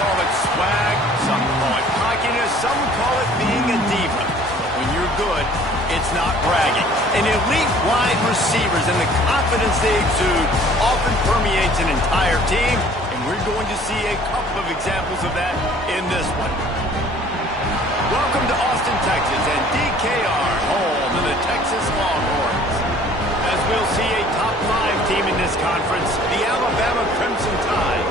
call it swag, some call it cockiness, some call it being a diva. But when you're good, it's not bragging. And elite wide receivers and the confidence they exude often permeates an entire team, and we're going to see a couple of examples of that in this one. Welcome to Austin, Texas, and DKR, home of the Texas Longhorns. As we'll see a top 5 team in this conference, the Alabama Crimson Tide,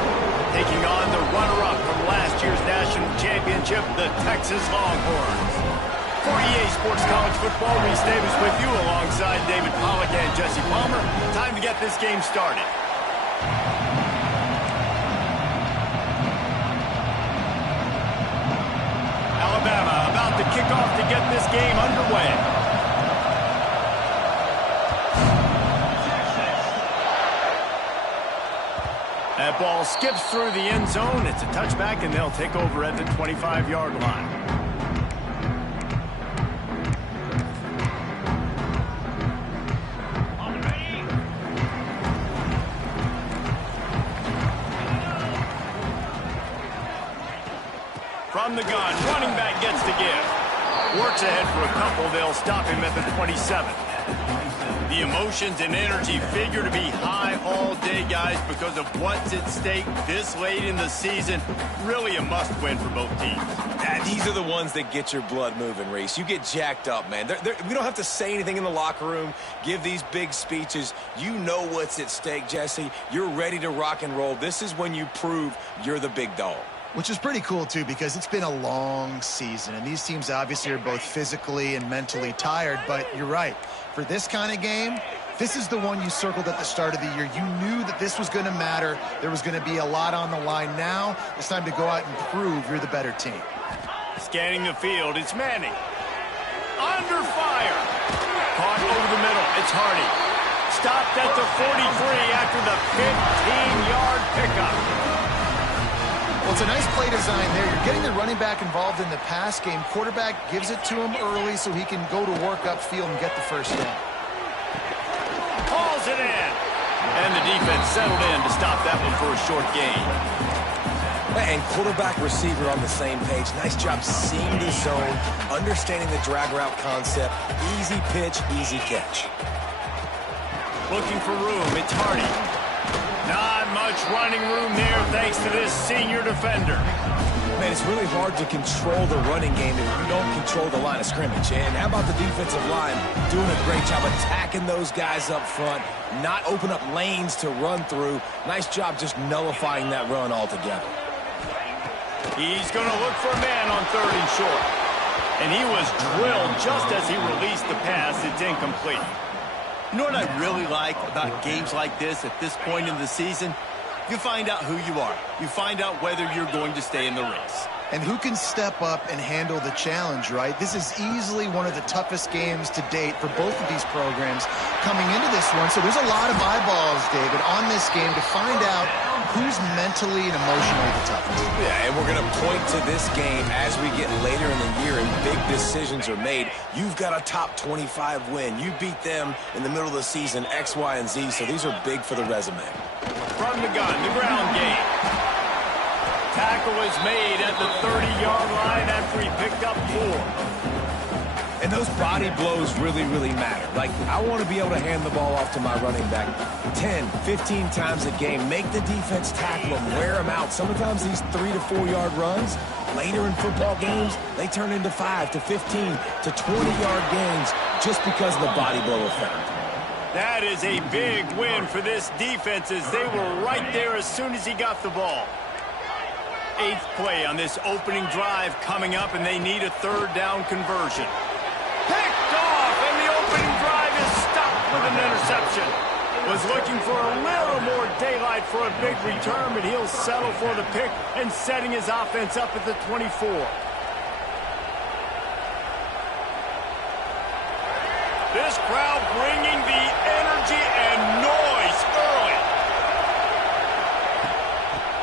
taking on the runner-up from last year's national championship, the Texas Longhorns. For EA Sports College Football, Reese Davis with you alongside David Pollack and Jesse Palmer. Time to get this game started. Alabama about to kick off to get this game underway. That ball skips through the end zone. It's a touchback, and they'll take over at the 25-yard line. From the gun, running back gets to give. Works ahead for a couple. They'll stop him at the 27. The emotions and energy figure to be high all day, guys, because of what's at stake this late in the season. Really a must-win for both teams. These are the ones that get your blood moving, Reese. You get jacked up, man. We don't have to say anything in the locker room, give these big speeches. You know what's at stake, Jesse. You're ready to rock and roll. This is when you prove you're the big dog. Which is pretty cool, too, because it's been a long season, and these teams obviously are both physically and mentally tired, but you're right. For this kind of game, this is the one you circled at the start of the year. You knew that this was going to matter. There was going to be a lot on the line. Now it's time to go out and prove you're the better team. Scanning the field, it's Manning. Under fire. Caught over the middle, it's Hardy. Stopped at the 43 after the 15-yard pickup. Well, it's a nice play design there. You're getting the running back involved in the pass game. Quarterback gives it to him early so he can go to work upfield and get the first down. Calls it in. And the defense settled in to stop that one for a short gain. And quarterback receiver on the same page. Nice job seeing the zone, understanding the drag route concept. Easy pitch, easy catch. Looking for room, it's Hardy. Not much running room there thanks to this senior defender. Man, it's really hard to control the running game if you don't control the line of scrimmage. And how about the defensive line doing a great job attacking those guys up front, not open up lanes to run through. Nice job just nullifying that run altogether. He's going to look for a man on 3rd and short. And he was drilled just as he released the pass. It's incomplete. You know what I really like about games like this at this point in the season? You find out who you are. You find out whether you're going to stay in the race. And who can step up and handle the challenge, right? This is easily one of the toughest games to date for both of these programs coming into this one. So there's a lot of eyeballs, David, on this game to find out who's mentally and emotionally the toughest. Yeah, and we're going to point to this game as we get later in the year and big decisions are made. You've got a top 25 win. You beat them in the middle of the season, X, Y, and Z, so these are big for the resume. From the gun, the ground game. Tackle is made at the 30-yard line after he picked up 4. And those body blows really, really matter. Like, I want to be able to hand the ball off to my running back 10, 15 times a game. Make the defense tackle them, wear them out. Sometimes these 3 to 4 yard runs, later in football games, they turn into 5 to 15 to 20-yard gains just because of the body blow effect. That is a big win for this defense as they were right there as soon as he got the ball. 8th play on this opening drive coming up, and they need a 3rd down conversion. Picked off, and the opening drive is stopped with an interception. Was looking for a little more daylight for a big return, but he'll settle for the pick and setting his offense up at the 24. This crowd bringing the energy and noise early.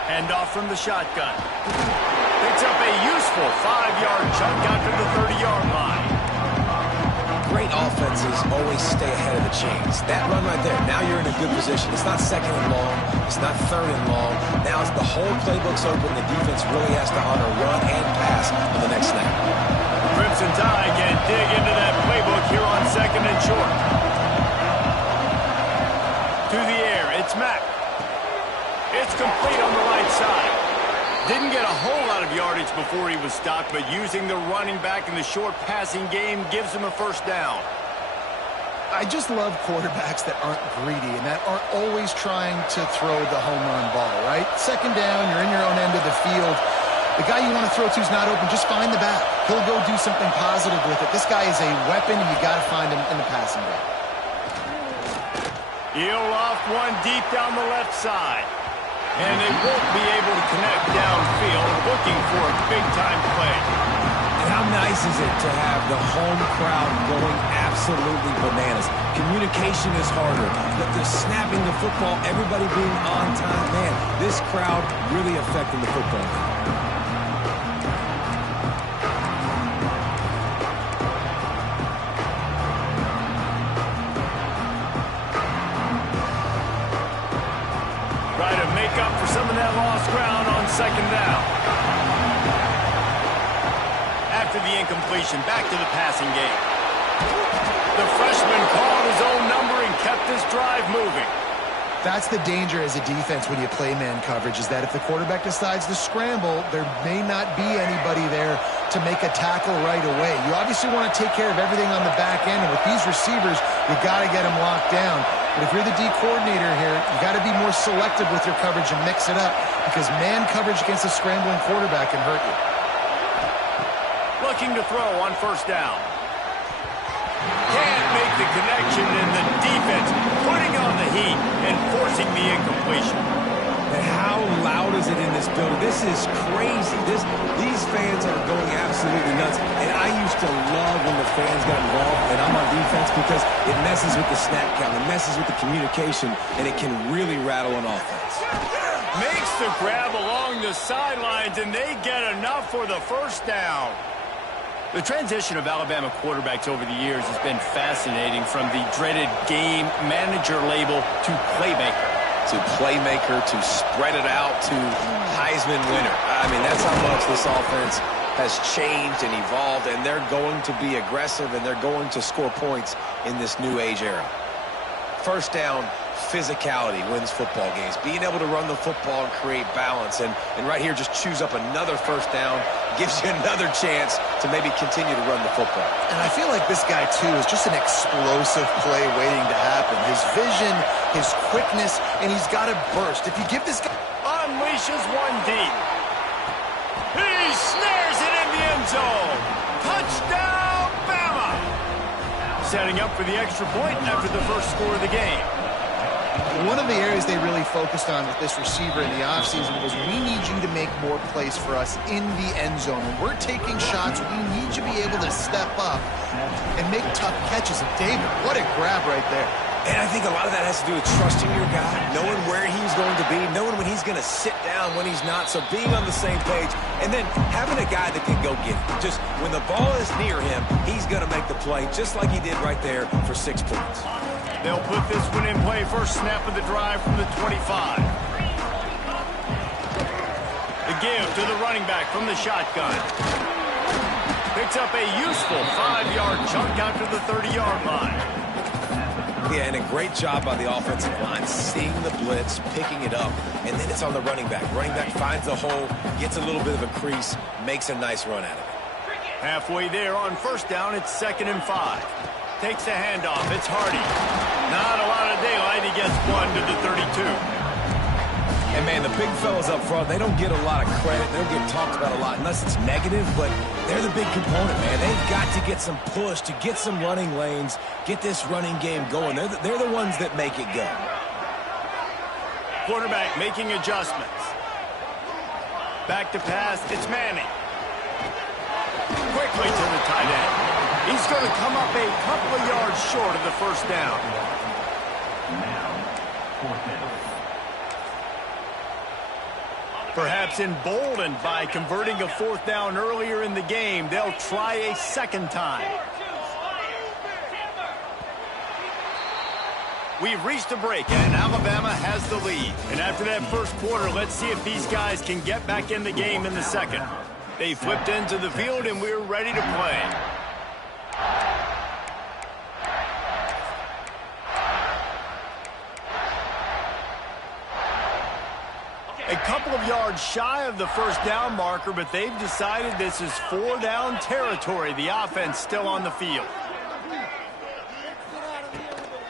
Handoff from the shotgun. Picks up a useful 5-yard chunk out to the 30-yard line. great offenses always stay ahead of the chains. That run right there, now you're in a good position. It's not second and long. It's not third and long. Now as the whole playbook's open, the defense really has to honor run and pass on the next snap. Crimson Tide can dig into that playbook here on second and short. To the air, it's Mack. It's complete on the right side. Didn't get a whole lot of yardage before he was stopped, but using the running back in the short passing game gives him a first down. I just love quarterbacks that aren't greedy and that aren't always trying to throw the home run ball, right? Second down, you're in your own end of the field. The guy you want to throw to is not open. Just find the back. He'll go do something positive with it. This guy is a weapon, and you got to find him in the passing game. He'll off one deep down the left side. And they won't be able to connect downfield, looking for a big-time play. And how nice is it to have the home crowd going absolutely bananas? Communication is harder, but the snapping the football, everybody being on time, man, this crowd really affecting the football game. Up for some of that lost ground on second down. After the incompletion, back to the passing game. The freshman called his own number and kept this drive moving. That's the danger as a defense when you play man coverage, is that if the quarterback decides to scramble, there may not be anybody there to make a tackle right away. You obviously want to take care of everything on the back end, and with these receivers, you got to get them locked down. But if you're the D coordinator here, you got to be more selective with your coverage and mix it up, because man coverage against a scrambling quarterback can hurt you. Looking to throw on first down. Can't make the connection, and the defense putting on the heat and forcing the incompletion. And how loud is it in this building? This is crazy. These fans are going absolutely nuts. And I used to love when the fans got involved, and I'm on defense, because it messes with the snap count, it messes with the communication, and it can really rattle an offense. Makes the grab along the sidelines, and they get enough for the first down. The transition of Alabama quarterbacks over the years has been fascinating, from the dreaded game manager label to playmaker. To playmaker, to spread it out, to Heisman winner. I mean, that's how much this offense has changed and evolved, and they're going to be aggressive, and they're going to score points in this new age era. First down, physicality wins football games. Being able to run the football and create balance, and right here, just choose up another first down, gives you another chance to maybe continue to run the football. And I feel like this guy, too, is just an explosive play waiting to happen. His vision, his quickness, and he's got to burst. If you give this guy... Unleashes one deep. He snares it in the end zone. Touchdown, Bama! Setting up for the extra point after the first score of the game. One of the areas they really focused on with this receiver in the offseason was, we need you to make more plays for us in the end zone. When we're taking shots, we need you to be able to step up and make tough catches. And David, what a grab right there. And I think a lot of that has to do with trusting your guy, knowing where he's going to be, knowing when he's going to sit down, when he's not, so being on the same page, and then having a guy that can go get it. Just when the ball is near him, he's going to make the play, just like he did right there for 6 points. They'll put this one in play. First snap of the drive from the 25. The give to the running back from the shotgun. Picks up a useful 5-yard chunk out to the 30-yard line. Yeah, and a great job by the offensive line, seeing the blitz, picking it up, and then it's on the running back. Running back finds the hole, gets a little bit of a crease, makes a nice run out of it. Halfway there on first down, it's 2nd and 5. Takes a handoff. It's Hardy. Not a lot of daylight. He gets one to the 32. And, man, the big fellas up front, they don't get a lot of credit. They don't get talked about a lot unless it's negative, but they're the big component, man. They've got to get some push, to get some running lanes, get this running game going. They're the ones that make it go. Quarterback making adjustments. Back to pass. It's Manning. Quickly to the tight end. He's going to come up a couple of yards short of the first down. Perhaps emboldened by converting a 4th down earlier in the game, they'll try a second time. We've reached a break, and Alabama has the lead. And after that first quarter, let's see if these guys can get back in the game in the second. They flipped into the field, and we're ready to play. A couple of yards shy of the first down marker, but they've decided this is 4-down territory. The offense still on the field.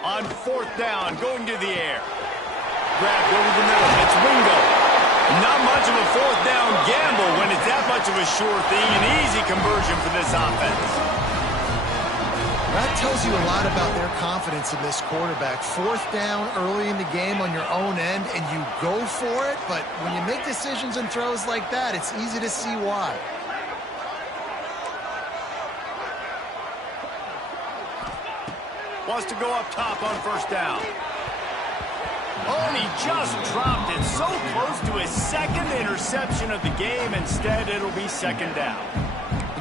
On 4th down, going to the air. Grabbed over the middle. It's Wingo. Not much of a 4th down gamble when it's that much of a sure thing. An easy conversion for this offense. That tells you a lot about their confidence in this quarterback. 4th down early in the game on your own end, and you go for it. But when you make decisions and throws like that, it's easy to see why. Wants to go up top on 1st down. Oh, and he just dropped it. So close to his second interception of the game. Instead, it'll be 2nd down.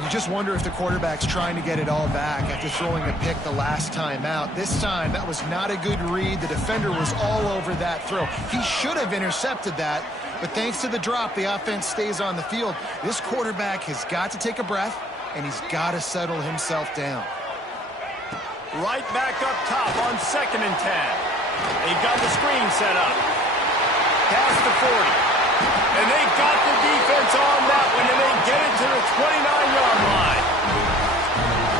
You just wonder if the quarterback's trying to get it all back after throwing a pick the last time out. This time, that was not a good read. The defender was all over that throw. He should have intercepted that, but thanks to the drop, the offense stays on the field. This quarterback has got to take a breath, and he's got to settle himself down. Right back up top on 2nd and 10. They've got the screen set up. Past the 40. And they got the defense on that one, and they get it to the 29-yard line.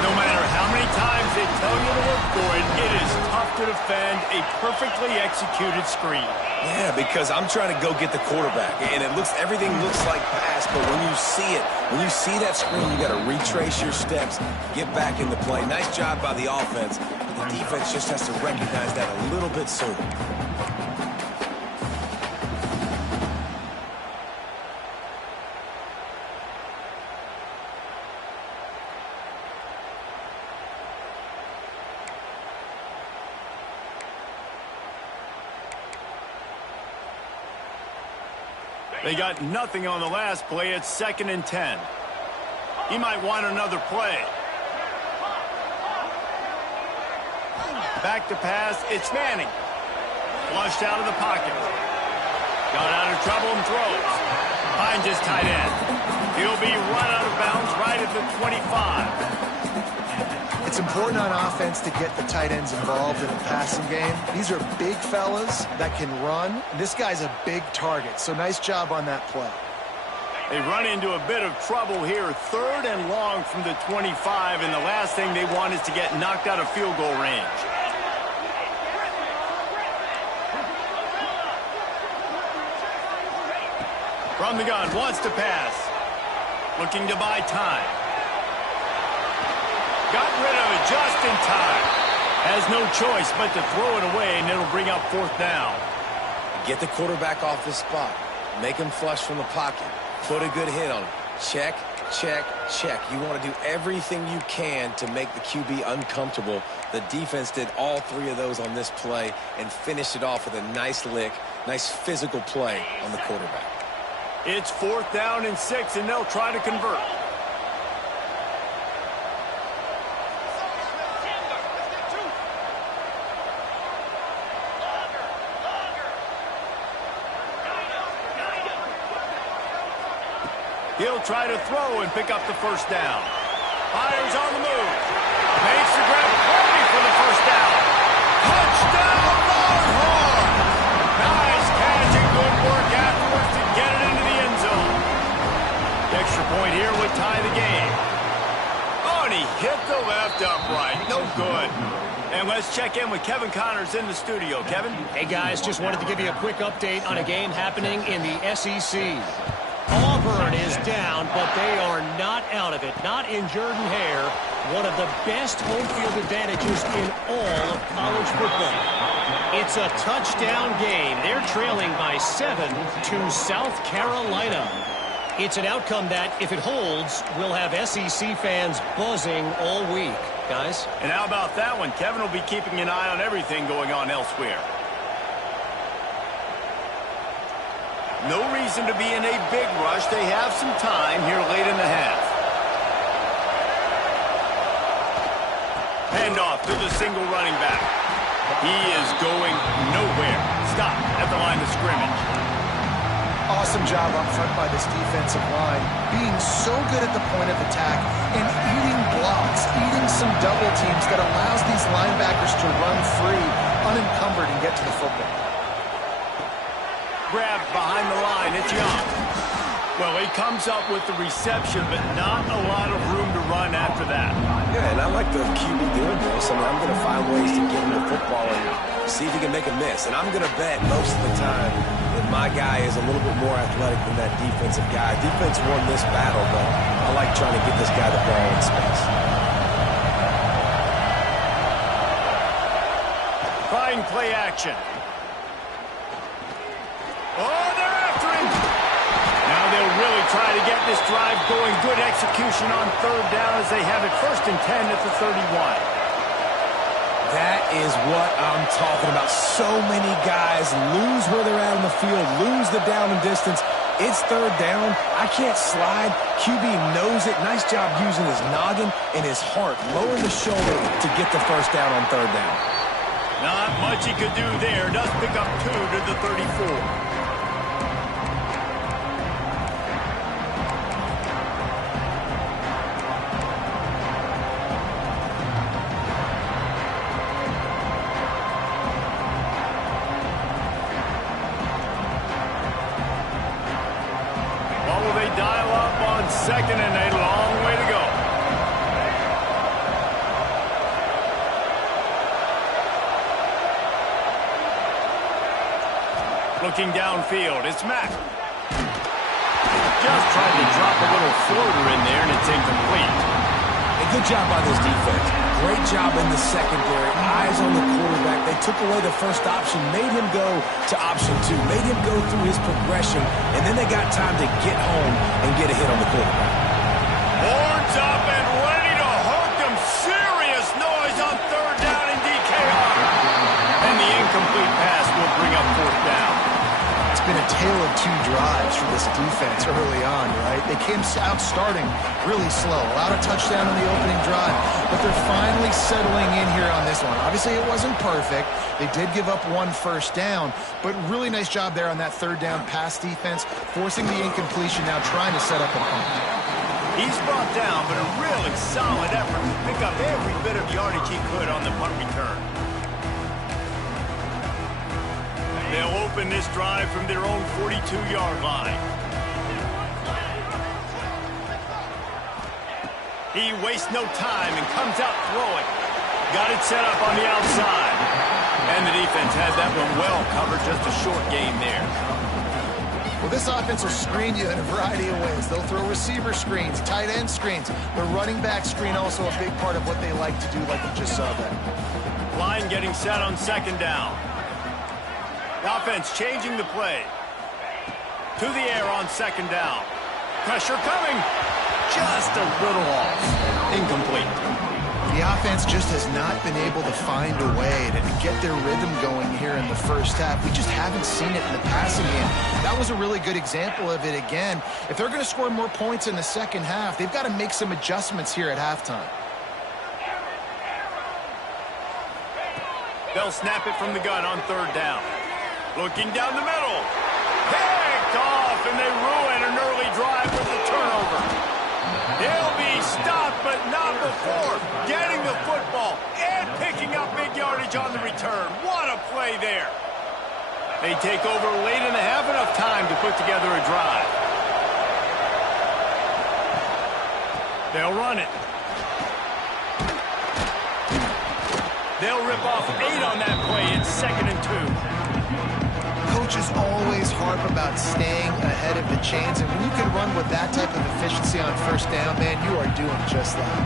No matter how many times they tell you to look for it, it is tough to defend a perfectly executed screen. Yeah, because I'm trying to go get the quarterback, and everything looks like pass, but when you see that screen, you got to retrace your steps, get back in the play. Nice job by the offense, but the defense just has to recognize that a little bit sooner. They got nothing on the last play. It's 2nd and 10. He might want another play. Back to pass. It's Manning. Flushed out of the pocket. Got out of trouble and throws. Finds his tight end. He'll be run out of bounds right at the 25. It's important on offense to get the tight ends involved in the passing game. These are big fellas that can run. This guy's a big target, so nice job on that play. They run into a bit of trouble here. 3rd and long from the 25, and the last thing they want is to get knocked out of field goal range. From the gun, wants to pass. Looking to buy time. Got rid of it just in time. Has no choice but to throw it away, and it'll bring up 4th down. Get the quarterback off his spot. Make him flush from the pocket. Put a good hit on him. Check, check, check. You want to do everything you can to make the QB uncomfortable. The defense did all 3 of those on this play and finished it off with a nice lick, nice physical play on the quarterback. It's 4th down and 6, and they'll try to convert. He'll try to throw and pick up the 1st down. Fires on the move. Makes the grab Kirby for the 1st down. Touchdown, Longhorn! Nice catch and good work afterwards to get it into the end zone. The extra point here would tie the game. Oh, and he hit the left upright. No good. And let's check in with Kevin Connors in the studio. Kevin? Hey, guys, just wanted to give you a quick update on a game happening in the SEC. Auburn is down, but they are not out of it. Not in Jordan-Hare, one of the best home field advantages in all of college football. It's a touchdown game. They're trailing by 7 to South Carolina. It's an outcome that, if it holds, will have SEC fans buzzing all week. Guys? And how about that one? Kevin will be keeping an eye on everything going on elsewhere. No reason to be in a big rush. They have some time here late in the half. Handoff to the single running back. He is going nowhere. Stop at the line of scrimmage. Awesome job up front by this defensive line, being so good at the point of attack and eating blocks, eating some double teams that allows these linebackers to run free, unencumbered, and get to the football. Grabbed behind the line. It's Young. Well, he comes up with the reception, but not a lot of room to run after that. Yeah, and I like the QB doing this. I mean, I'm going to find ways to get him the football and see if he can make a miss. And I'm going to bet most of the time that my guy is a little bit more athletic than that defensive guy. Defense won this battle, but I like trying to get this guy the ball in space. Trying play action. Oh, they're after him. Now they'll really try to get this drive going. Good execution on third down as they have it 1st and 10 at the 31. That is what I'm talking about. So many guys lose where they're at on the field, lose the down and distance. It's third down. I can't slide. QB knows it. Nice job using his noggin and his heart, lowering the shoulder to get the first down on third down. Not much he could do there. Does pick up 2 to the 34. Second and a long way to go. Looking downfield, it's Mack. Just tried to drop a little floater in there, and it's incomplete. A good job by this defense. Great job in the secondary. Eyes on the quarterback. They took away the first option, made him go to option 2, made him go through his progression, and then they got time to get home and get a hit on the quarterback. Horns up and ready to hook them. Serious noise on third down in DKR. And the incomplete pass will bring up 4th down. It's been a tale of 2 drives for this defense early on, right? They came out starting really slow, allowed a touchdown on the opening drive, but they're finally settling in here on this one. Obviously, it wasn't perfect. They did give up 1 first down, but really nice job there on that third down pass defense, forcing the incompletion, now trying to set up a punt. He's brought down, but a really solid effort to pick up every bit of yardage he could on the punt return. They'll open this drive from their own 42-yard line. He wastes no time and comes out throwing. Got it set up on the outside. And the defense had that one well covered, just a short gain there. Well, this offense will screen you in a variety of ways. They'll throw receiver screens, tight end screens. The running back screen also a big part of what they like to do, like you just saw there. Line getting set on 2nd down. Offense changing the play. To the air on 2nd down. Pressure coming. Just a little off. Incomplete. The offense just has not been able to find a way to get their rhythm going here in the first half. We just haven't seen it in the passing game. That was a really good example of it again. If they're going to score more points in the second half, they've got to make some adjustments here at halftime. They'll snap it from the gun on 3rd down. Looking down the middle. Picked off, and they ruin an early drive with the turnover. He'll be stopped, but not before getting the football and picking up big yardage on the return. What a play there. They take over late and have enough time to put together a drive. They'll run it. They'll rip off 8 on that play. It's 2nd and 2. Coaches always harp about staying ahead of the chains, and when you can run with that type of efficiency on 1st down, man, you are doing just that.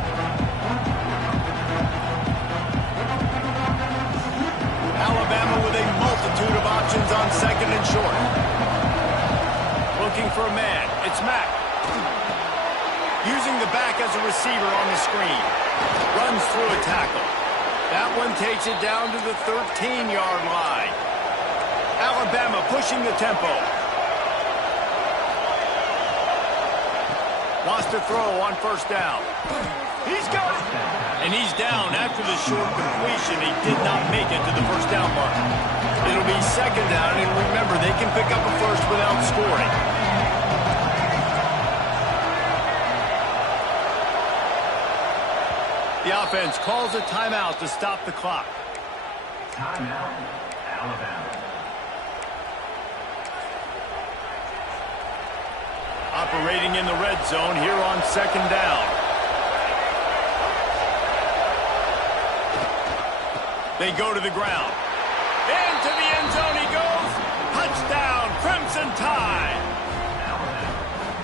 Alabama with a multitude of options on 2nd and short. Looking for a man. It's Mack. Using the back as a receiver on the screen. Runs through a tackle. That one takes it down to the 13-yard line. Alabama pushing the tempo. Wants to throw on 1st down. He's got it. And he's down after the short completion. He did not make it to the first down mark. It'll be second down, and remember, they can pick up a first without scoring. The offense calls a timeout to stop the clock. Timeout, Alabama. Operating in the red zone here on second down. They go to the ground. Into the end zone he goes. Touchdown, Crimson Tide.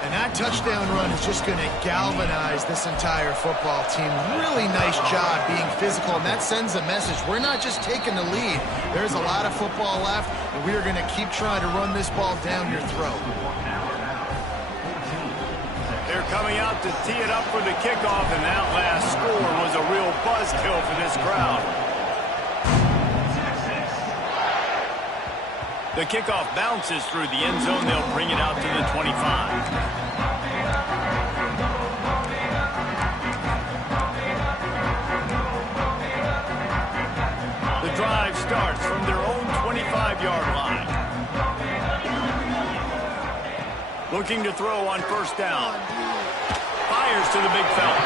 And that touchdown run is just going to galvanize this entire football team. Really nice job being physical, and that sends a message. We're not just taking the lead. There's a lot of football left, and we are going to keep trying to run this ball down your throat. They're coming out to tee it up for the kickoff, and that last score was a real buzzkill for this crowd. The kickoff bounces through the end zone. They'll bring it out to the 25. The drive starts from their own 25-yard line. Looking to throw on first down. Fires to the big fella.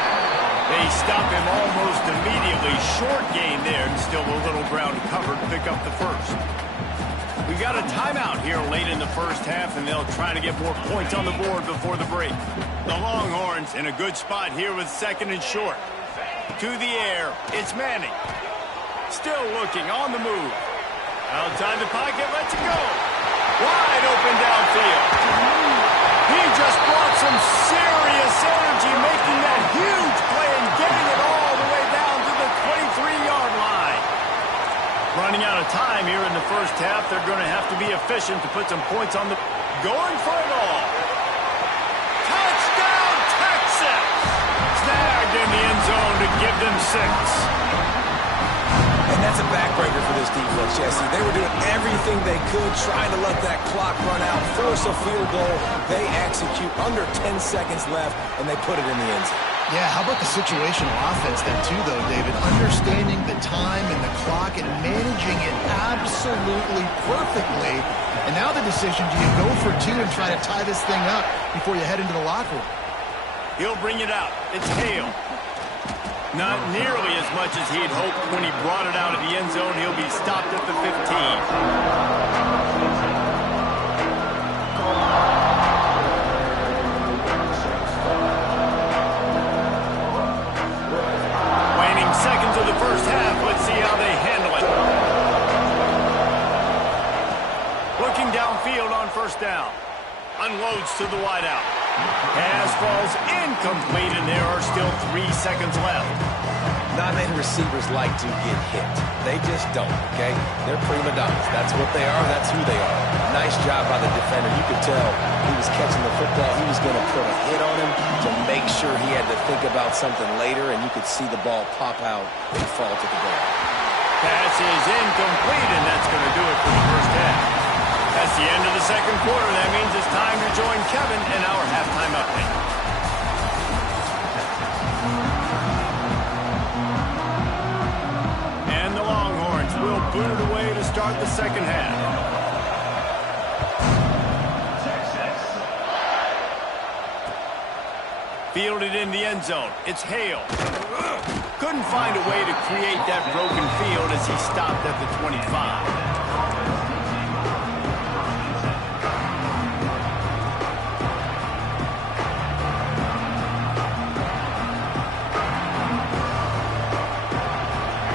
They stop him almost immediately. Short gain there, and still a little ground covered to pick up the first. We got a timeout here late in the first half, and they'll try to get more points on the board before the break. The Longhorns in a good spot here with second and short. To the air, it's Manning. Still looking, on the move. Outside the pocket, lets it go. Wide open downfield. He just brought some serious energy, making that huge play and getting it all the way down to the 23-yard line. Running out of time here in the first half. They're going to have to be efficient to put some points on the... Going for it all. Touchdown, Texas! Snagged in the end zone to give them 6. And that's a backbreaker for this defense, Jesse. They were doing everything they could, trying to let that clock run out, force a field goal. They execute under 10 seconds left, and they put it in the end zone. Yeah, how about the situational offense then too, though, David? Understanding the time and the clock and managing it absolutely perfectly. And now the decision, do you go for 2 and try to tie this thing up before you head into the locker room? He'll bring it out. It's Hale. Not nearly as much as he had hoped when he brought it out of the end zone. He'll be stopped at the 15. Seconds of the first half. Let's see how they handle it. Looking downfield on first down. Unloads to the wideout. Pass falls incomplete, and there are still 3 seconds left. Not many receivers like to get hit. They just don't, okay? They're prima donnas. That's what they are. That's who they are. Nice job by the defender. You could tell he was catching the football. He was going to put a hit on him to make sure he had to think about something later, and you could see the ball pop out and fall to the ground. Pass is incomplete, and that's going to do it for the first half. That's the end of the second quarter. That means it's time to join Kevin in our halftime update. And the Longhorns will boot it away to start the second half. Fielded in the end zone. It's Hale. Couldn't find a way to create that broken field as he stopped at the 25.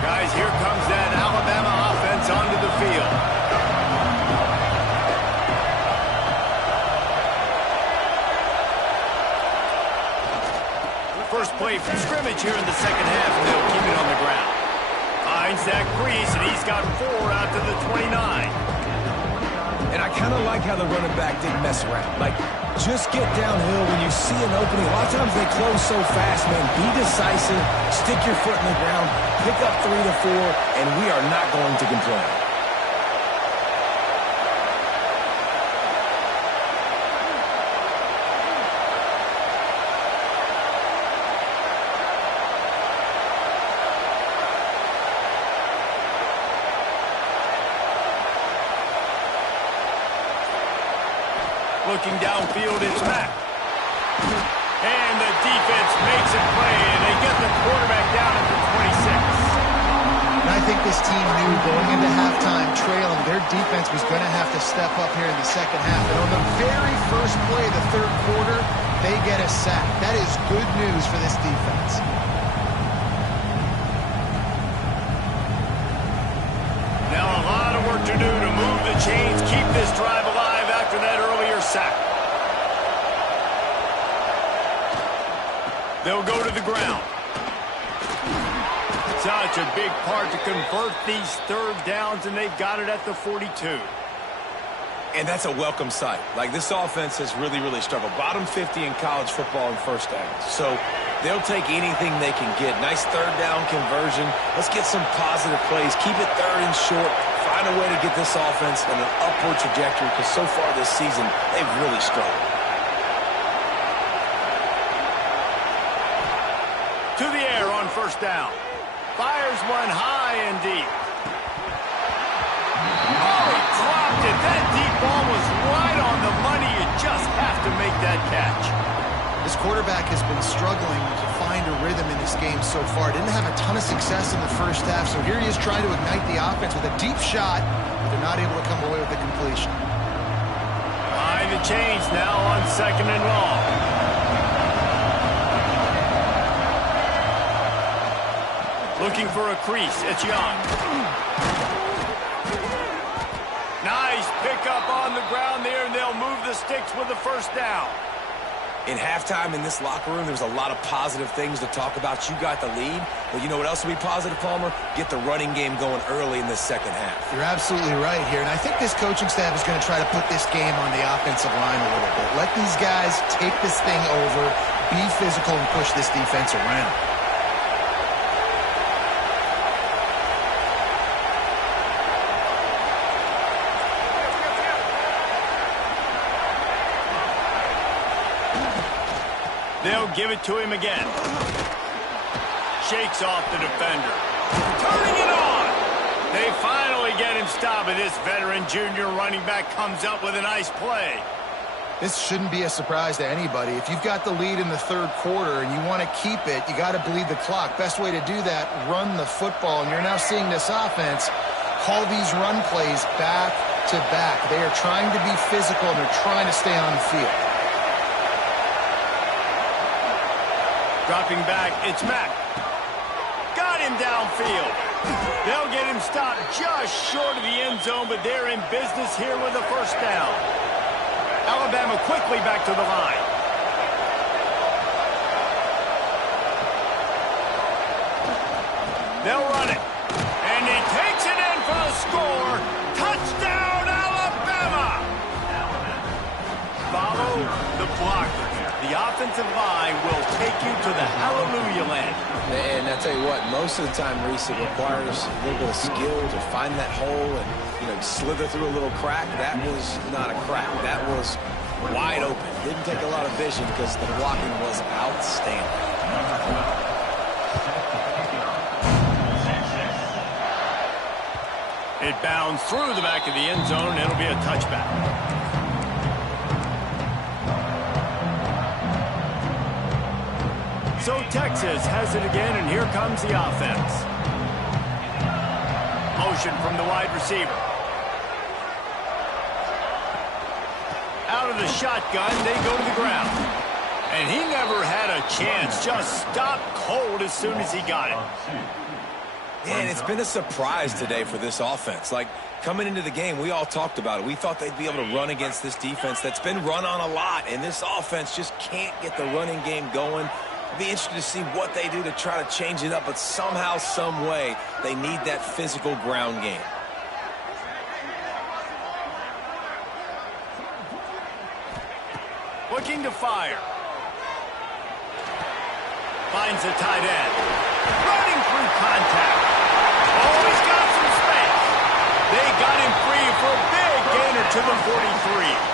Guys, here comes that Alabama offense onto the field. First play from scrimmage here in the second half, and they'll keep it on the ground. Finds that crease, and he's got 4 out to the 29. And I kind of like how the running back didn't mess around. Like, just get downhill when you see an opening. A lot of times they close so fast, man. Be decisive, stick your foot in the ground, pick up 3 to 4, and we are not going to complain. Looking downfield, it's Mack. And the defense makes a play, and they get the quarterback down at the 26. And I think this team knew going into halftime trailing, their defense was going to have to step up here in the second half. And on the very first play of the third quarter, they get a sack. That is good news for this defense. Now a lot of work to do to move the chains, keep this drive alive after that earlier sack. They'll go to the ground. Such a big part to convert these third downs, and they've got it at the 42. And that's a welcome sight. Like, this offense has really, really struggled. Bottom 50 in college football in first downs. So they'll take anything they can get. Nice third down conversion. Let's get some positive plays. Keep it third and short. Find a way to get this offense in an upward trajectory, because so far this season, they've really struggled. To the air on first down. Fires one high and deep. Oh, he dropped it. That deep ball was right on the money. You just have to make that catch. This quarterback has been struggling to find a rhythm in this game so far. Didn't have a ton of success in the first half, so here he is trying to ignite the offense with a deep shot, but they're not able to come away with the completion. Behind the chains now on second and long. Looking for a crease. It's Young. Nice pickup on the ground there, and they'll move the sticks with the first down. In halftime in this locker room, there's a lot of positive things to talk about. You got the lead, but you know what else will be positive, Palmer? Get the running game going early in the second half. You're absolutely right here, and I think this coaching staff is going to try to put this game on the offensive line a little bit. Let these guys take this thing over, be physical, and push this defense around. They'll give it to him again. Shakes off the defender. Turning it on. They finally get him stopped, and this veteran junior running back comes up with a nice play. This shouldn't be a surprise to anybody. If you've got the lead in the third quarter and you want to keep it, you got to bleed the clock. Best way to do that, run the football. And you're now seeing this offense call these run plays back to back. They are trying to be physical, and they're trying to stay on the field. Dropping back, it's Mack. Got him downfield. They'll get him stopped just short of the end zone, but they're in business here with a first down. Alabama quickly back to the line. They'll run it. And he takes it in for the score. Touchdown, Alabama! Follow the blocker. The offensive line will take you to the hallelujah land. And I tell you what, most of the time, Reese, it requires a little bit of skill to find that hole and, you know, slither through a little crack. That was not a crack. That was wide open. Didn't take a lot of vision because the blocking was outstanding. It bounds through the back of the end zone. It'll be a touchback. So Texas has it again, and here comes the offense. Motion from the wide receiver. Out of the shotgun, they go to the ground. And he never had a chance. Just stopped cold as soon as he got it. And it's been a surprise today for this offense. Like, coming into the game, we all talked about it. We thought they'd be able to run against this defense that's been run on a lot. And this offense just can't get the running game going. It'll be interesting to see what they do to try to change it up, but somehow, some way, they need that physical ground game. Looking to fire. Finds a tight end. Running through contact. Oh, he's got some space. They got him free for a big gainer to the 43.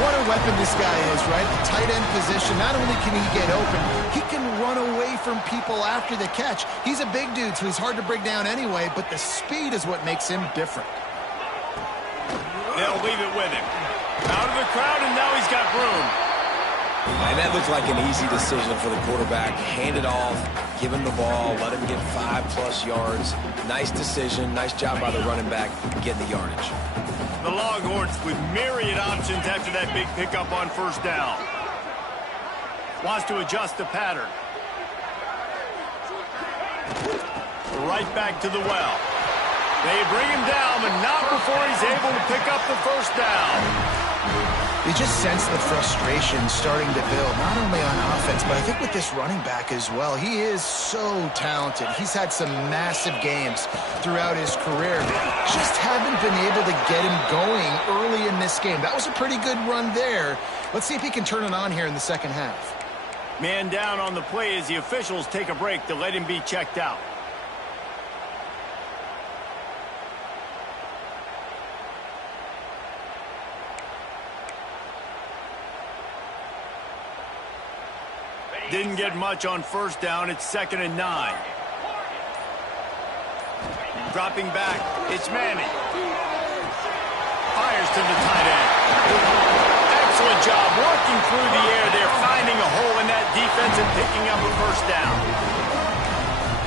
What a weapon this guy is, right? The tight end position, not only can he get open, he can run away from people after the catch. He's a big dude, so he's hard to break down anyway, but the speed is what makes him different. They'll leave it with him. Out of the crowd, and now he's got room. And that looked like an easy decision for the quarterback. Hand it off, give him the ball, let him get 5+ yards. Nice decision. Nice job by the running back getting the yardage. The Longhorns with myriad options after that big pickup on first down. Wants to adjust the pattern. Right back to the well. They bring him down, but not before he's able to pick up the first down. You just sense the frustration starting to build, not only on offense, but I think with this running back as well. He is so talented. He's had some massive games throughout his career. Just haven't been able to get him going early in this game. That was a pretty good run there. Let's see if he can turn it on here in the second half. Man down on the play as the officials take a break to let him be checked out. Didn't get much on first down. It's 2nd and 9. Dropping back. It's Manning. Fires to the tight end. Excellent job working through the air there, finding a hole in that defense and picking up a first down.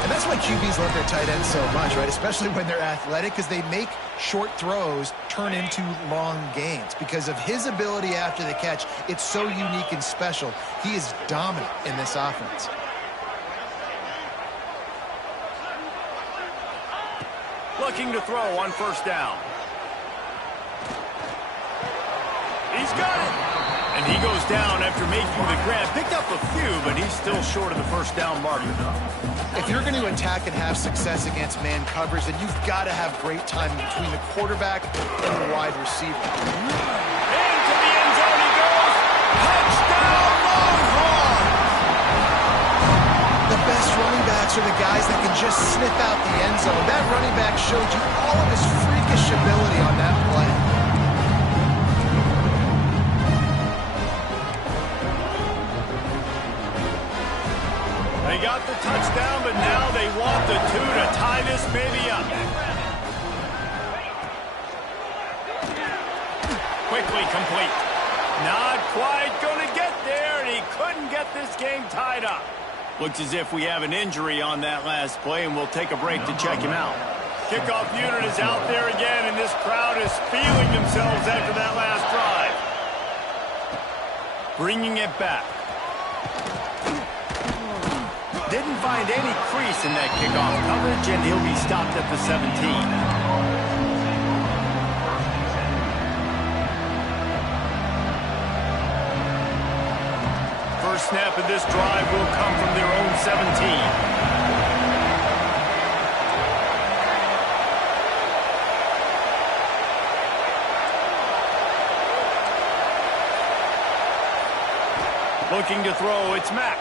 And that's why QBs love their tight ends so much, right? Especially when they're athletic, because they make short throws turn into long gains. Because of his ability after the catch, it's so unique and special. He is dominant in this offense. Looking to throw on first down. He's got it. And he goes down after making the grab. Picked up a few, but he's still short of the first down marker. If you're going to attack and have success against man coverage, then you've got to have great timing between the quarterback and the wide receiver. Into the end zone he goes. Touchdown, Longhorn! The best running backs are the guys that can just sniff out the end zone. That running back showed you all of his freakish ability on that play. They got the touchdown, but now they want the 2 to tie this baby up. Quickly complete. Not quite going to get there, and he couldn't get this game tied up. Looks as if we have an injury on that last play, and we'll take a break to check him out. Kickoff unit is out there again, and this crowd is feeling themselves after that last drive. Bringing it back. Didn't find any crease in that kickoff coverage, and he'll be stopped at the 17. First snap of this drive will come from their own 17. Looking to throw, it's Mack.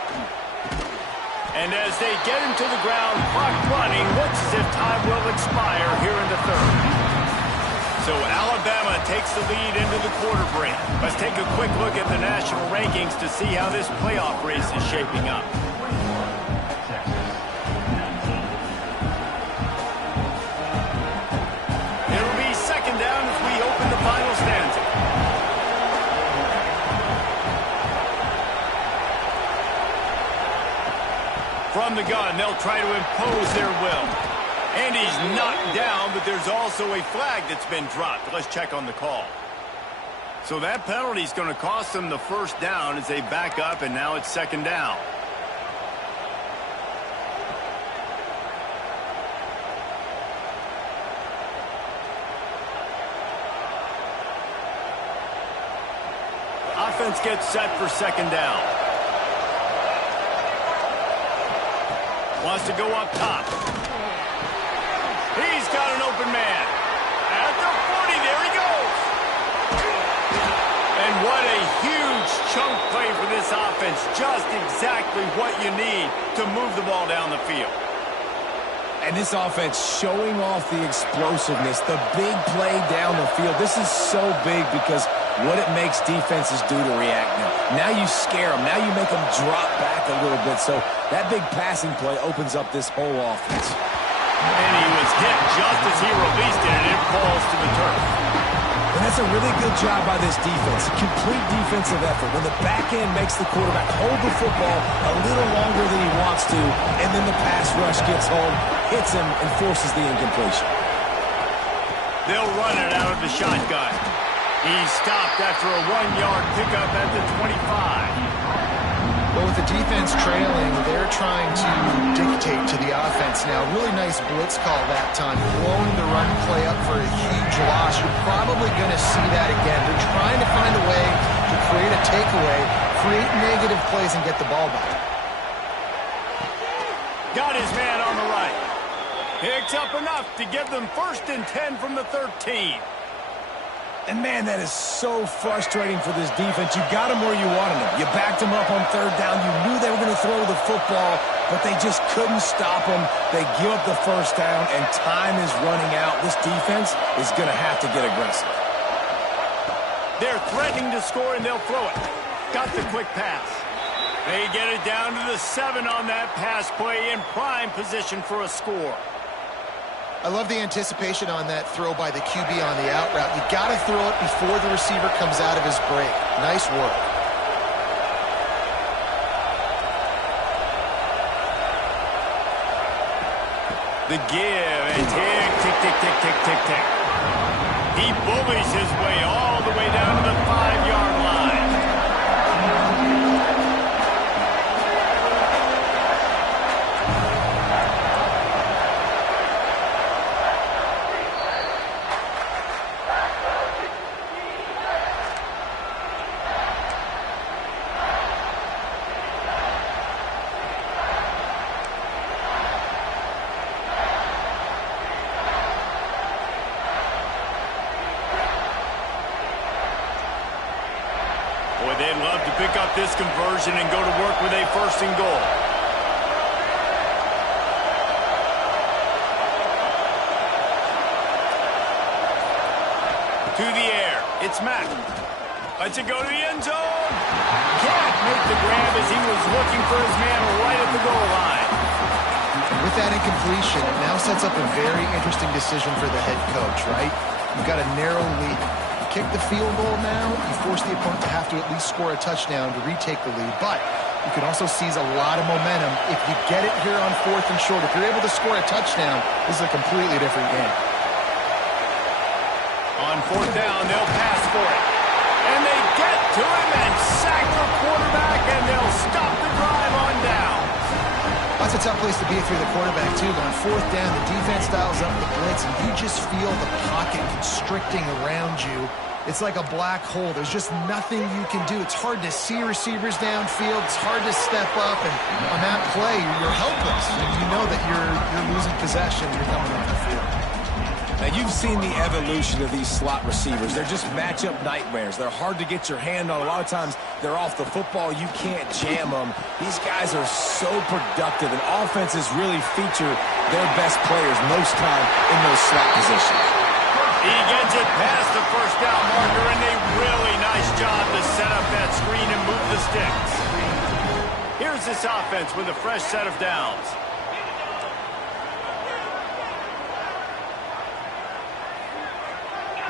And as they get him to the ground, clock running, looks as if time will expire here in the third. So Alabama takes the lead into the quarter break. Let's take a quick look at the national rankings to see how this playoff race is shaping up. It'll be 2nd down as we open the final stanza. From the gun, they'll try to impose their will. And he's knocked down, but there's also a flag that's been dropped. Let's check on the call. So that penalty's going to cost them the first down as they back up, and now it's 2nd down. Offense gets set for 2nd down. Wants to go up top. He's got an open man. At the 40, there he goes. And what a huge chunk play for this offense. Just exactly what you need to move the ball down the field. And this offense showing off the explosiveness, the big play down the field. This is so big because what it makes defenses do to react now. Now you scare them. Now you make them drop back a little bit. So that big passing play opens up this whole offense. And he was hit just as he released it, and it falls to the turf. And that's a a really good job by this defense. Complete defensive effort. When the back end makes the quarterback hold the football a little longer than he wants to, and then the pass rush gets home, hits him, and forces the incompletion. They'll run it out of the shotgun. He's stopped after a 1-yard pickup at the 25. Well, with the defense trailing, they're trying to dictate to the offense now. Really nice blitz call that time, blowing the run play up for a huge loss. You're probably going to see that again. They're trying to find a way to create a takeaway, create negative plays, and get the ball back. Got his man on the right. Picks up enough to give them 1st and 10 from the 13. And, man, that is so frustrating for this defense. You got him where you wanted him. You backed him up on 3rd down. You knew they were going to throw the football, but they just couldn't stop him. They give up the 1st down, and time is running out. This defense is going to have to get aggressive. They're threatening to score, and they'll throw it. Got the quick pass. They get it down to the 7 on that pass play, in prime position for a score. I love the anticipation on that throw by the QB on the out route. You got to throw it before the receiver comes out of his break. Nice work. The give and tick, tick, tick, tick, tick, tick, tick. He bullies his way all the way down to the 5-yard line. Boy, they'd love to pick up this conversion and go to work with a 1st and goal. To the air. It's Mack. Lets it go to the end zone. Can't make the grab as he was looking for his man right at the goal line. With that incompletion, it now sets up a very interesting decision for the head coach, right? You've got a narrow lead. Kick the field goal now, you force the opponent to have to at least score a touchdown to retake the lead. But you can also seize a lot of momentum if you get it here on 4th and short. If you're able to score a touchdown, this is a completely different game. On 4th down, they'll pass for it. And they get to him and sack the quarterback, and they'll stop the drive on down. That's a tough place to be if you're the quarterback, too. But on 4th down, the defense dials up the blitz, and you just feel the pocket constricting around you. It's like a black hole. There's just nothing you can do. It's hard to see receivers downfield. It's hard to step up, and on that play, you're helpless. And you know that you're losing possession. You're coming off the field. Now, you've seen the evolution of these slot receivers. They're just matchup nightmares. They're hard to get your hand on. A lot of times, they're off the football. You can't jam them. These guys are so productive, and offenses really feature their best players most time in those slot positions. He gets it past the 1st down marker, and a really nice job to set up that screen and move the sticks. Here's this offense with a fresh set of downs.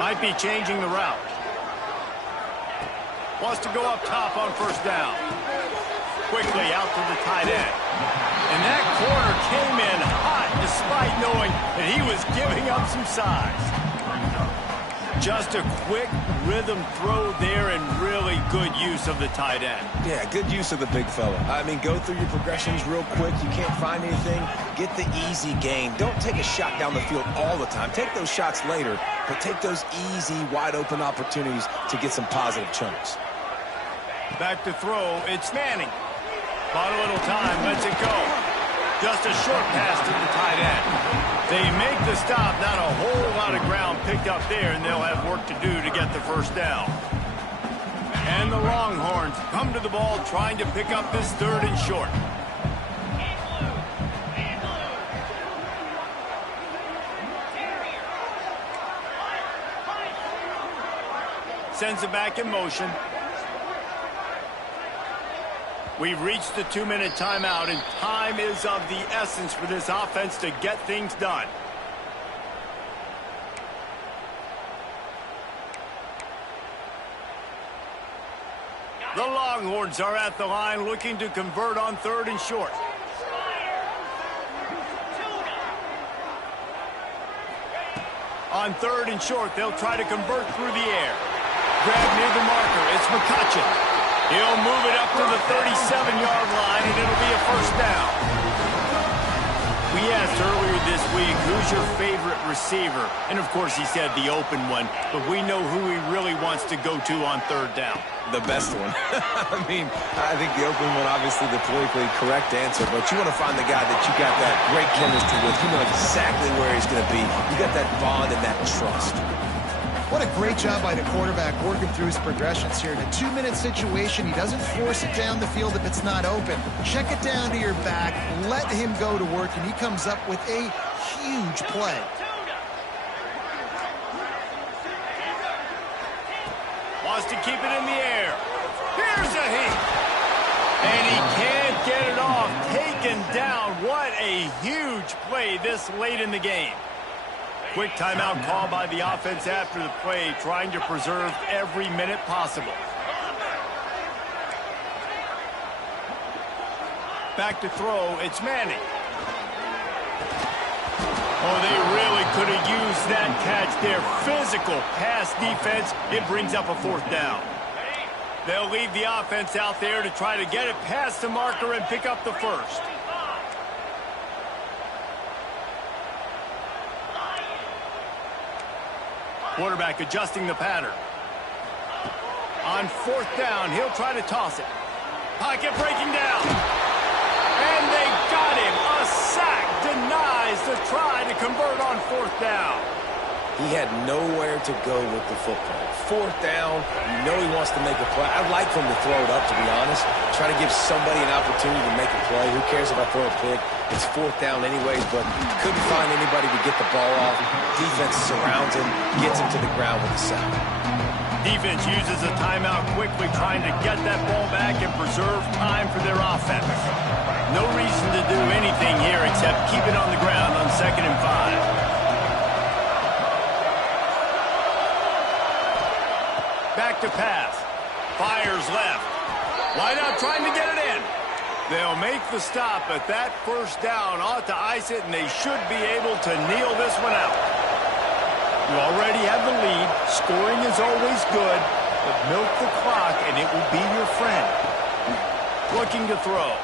Might be changing the route. Wants to go up top on 1st down. Quickly out to the tight end. And that corner came in hot despite knowing that he was giving up some size. Just a quick rhythm throw there and really good use of the tight end. Yeah, good use of the big fella. I mean, go through your progressions real quick. You can't find anything. Get the easy gain. Don't take a shot down the field all the time. Take those shots later, but take those easy, wide-open opportunities to get some positive chunks. Back to throw. It's Manning. Bought a little time. Lets it go. Just a short pass to the tight end. They make the stop. Not a whole lot of ground picked up there, and they'll have work to do to get the 1st down. And the Longhorns come to the ball trying to pick up this 3rd and short. Sends it back in motion. We've reached the 2-minute timeout, and time is of the essence for this offense to get things done. The Longhorns are at the line looking to convert on 3rd and short. On 3rd and short, they'll try to convert through the air. Grab near the marker. It's McCutcheon. He'll move it up to the 37-yard line, and it'll be a first down. We asked earlier this week, who's your favorite receiver? And, of course, he said the open one, but we know who he really wants to go to on 3rd down. The best one. I mean, I think the open one, obviously the politically correct answer, but you want to find the guy that you got that great chemistry with. You know exactly where he's going to be. You got that bond and that trust. What a great job by the quarterback working through his progressions here. In a 2-minute situation, he doesn't force it down the field if it's not open. Check it down to your back, let him go to work, and he comes up with a huge play. Wants to keep it in the air. Here's a hit. And he can't get it off. Taken down. What a huge play this late in the game. Quick timeout call by the offense after the play, trying to preserve every minute possible. Back to throw, it's Manning. Oh, they really could have used that catch there. Physical pass defense. It brings up a 4th down. They'll leave the offense out there to try to get it past the marker and pick up the first. Quarterback adjusting the pattern. On 4th down, he'll try to toss it. Pocket breaking down. And they got him. A sack denies the try to convert on 4th down. He had nowhere to go with the football. 4th down, you know he wants to make a play. I'd like for him to throw it up, to be honest. Try to give somebody an opportunity to make a play. Who cares if I throw a pick? It's 4th down anyways, but couldn't find anybody to get the ball off. Defense surrounds him, gets him to the ground with a sack. Defense uses a timeout quickly, trying to get that ball back and preserve time for their offense. No reason to do anything here except keep it on the ground on 2nd and 5. Back to pass. Fires left. Wide out trying to get it in. They'll make the stop, but that first down ought to ice it, and they should be able to kneel this one out. You already have the lead. Scoring is always good, but milk the clock, and it will be your friend. Looking to throw.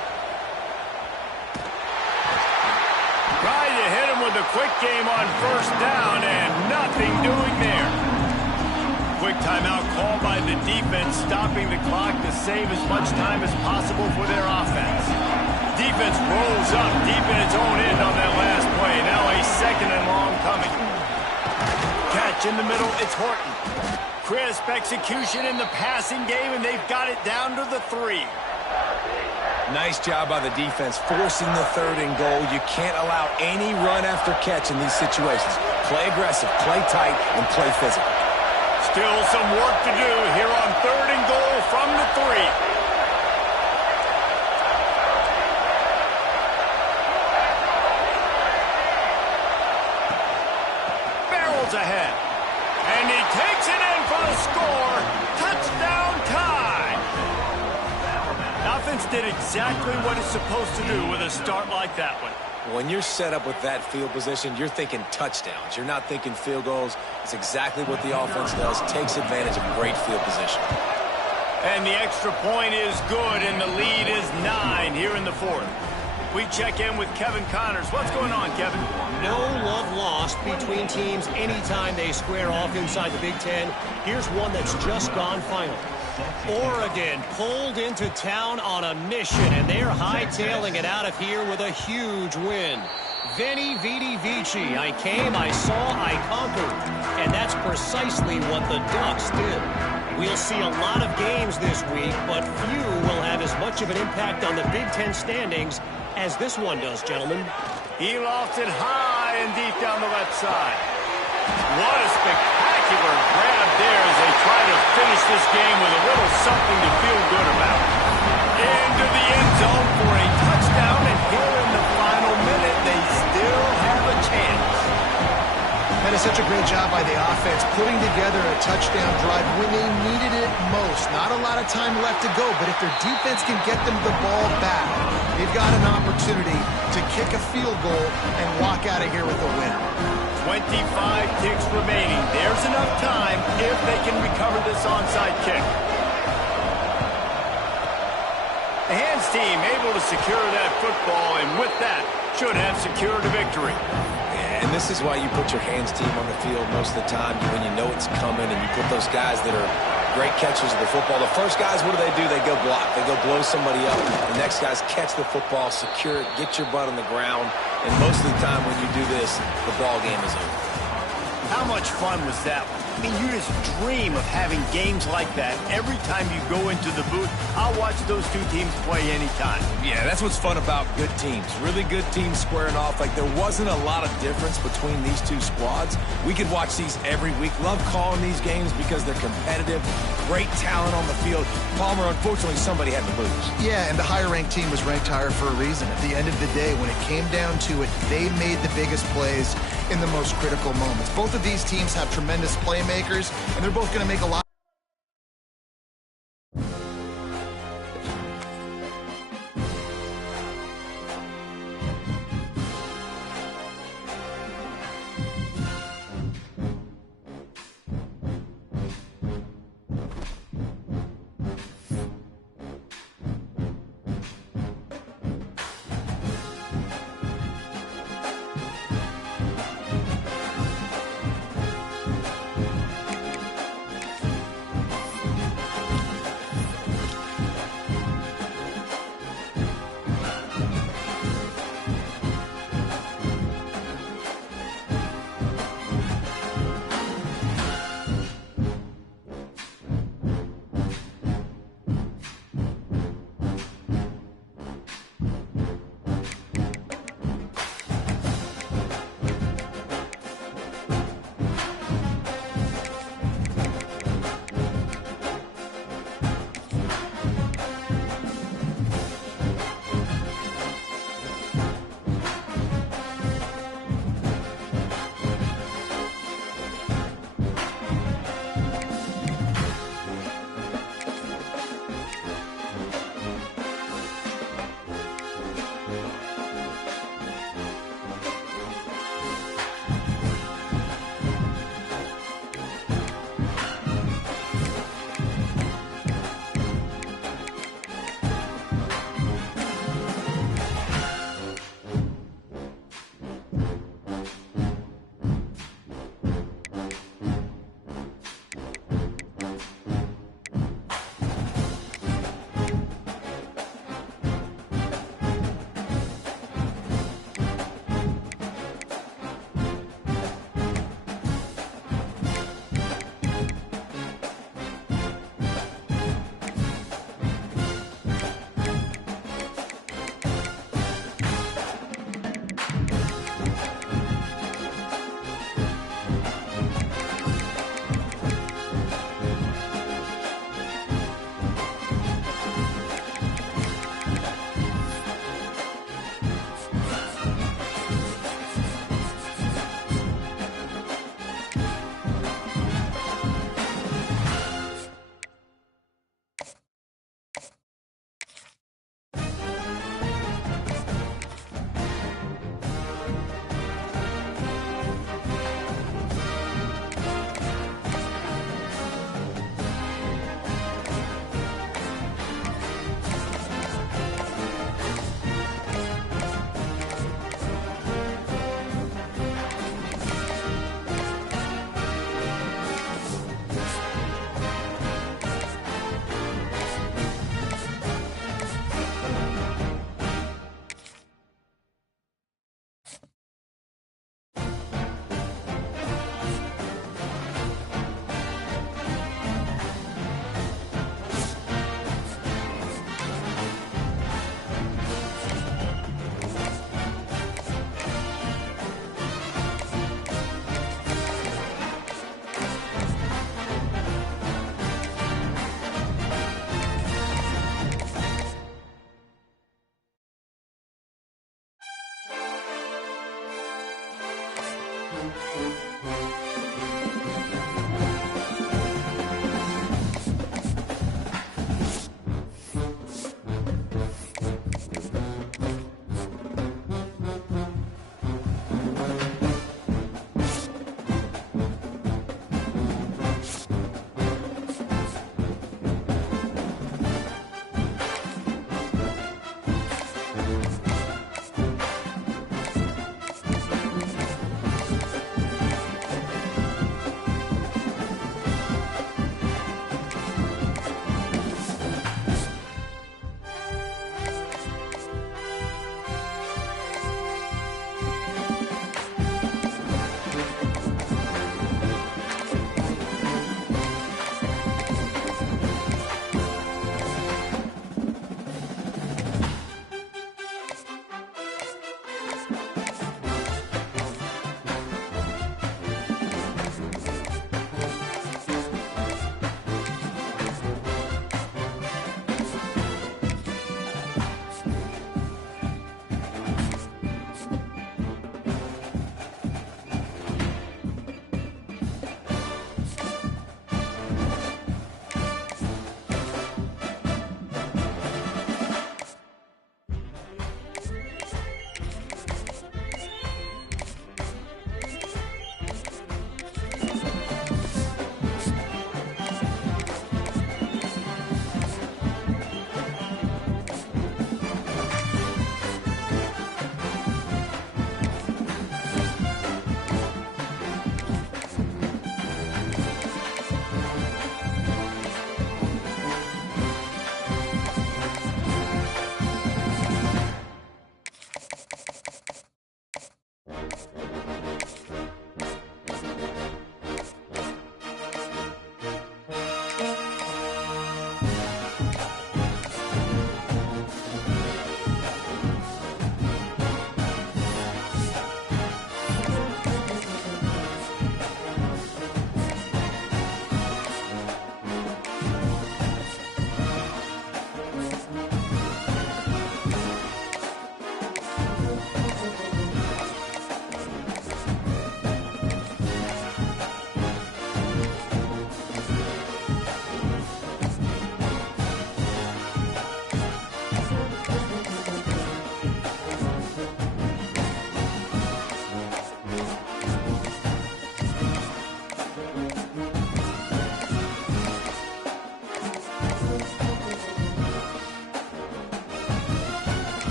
Trying to hit him with a quick game on 1st down, and nothing doing there. Quick timeout called by the defense, stopping the clock to save as much time as possible for their offense. Defense rolls up deep in its own end on that last play. Now a 2nd and long coming. Catch in the middle, it's Horton. Crisp execution in the passing game, and they've got it down to the 3. Nice job by the defense, forcing the 3rd and goal. You can't allow any run after catch in these situations. Play aggressive, play tight, and play physical. Still some work to do here on 3rd and goal from the 3. Barrels ahead. And he takes it in for the score. Touchdown tie. Offense did exactly what it's supposed to do with a start like that one. When you're set up with that field position, you're thinking touchdowns. You're not thinking field goals. It's exactly what the offense does. Takes advantage of great field position. And the extra point is good, and the lead is 9 here in the 4th. We check in with Kevin Connors. What's going on, Kevin? No love lost between teams anytime they square off inside the Big Ten. Here's one that's just gone final. Oregon pulled into town on a mission, and they're hightailing it out of here with a huge win. Veni, Vidi, Vici. I came, I saw, I conquered. And that's precisely what the Ducks did. We'll see a lot of games this week, but few will have as much of an impact on the Big Ten standings as this one does, gentlemen. He lofted high and deep down the left side. What a spectacular grab there as they try to finish this game with a little something to feel good about. Into the end zone for a touchdown, and here in the final minute, they still have a chance. And a such a great job by the offense putting together a touchdown drive when they needed it most. Not a lot of time left to go, but if their defense can get them the ball back, they've got an opportunity to kick a field goal and walk out of here with a win. 25 ticks remaining. There's enough time if they can recover this onside kick. The hands team able to secure that football, and with that, should have secured a victory. And this is why you put your hands team on the field most of the time when you know it's coming, and you put those guys that are great catchers of the football. The first guys, what do? They go block. They go blow somebody up. The next guys catch the football, secure it, get your butt on the ground. And most of the time when you do this, the ball game is over. How much fun was that one? I mean, you just dream of having games like that every time you go into the booth. I'll watch those two teams play anytime. Yeah, that's what's fun about good teams. Really good teams squaring off. Like, there wasn't a lot of difference between these two squads. We could watch these every week. Love calling these games because they're competitive. Great talent on the field. Palmer, unfortunately, somebody had to lose. Yeah, and the higher-ranked team was ranked higher for a reason. At the end of the day, when it came down to it, they made the biggest plays in the most critical moments. Both of these teams have tremendous playmakers, and they're both going to make a lot.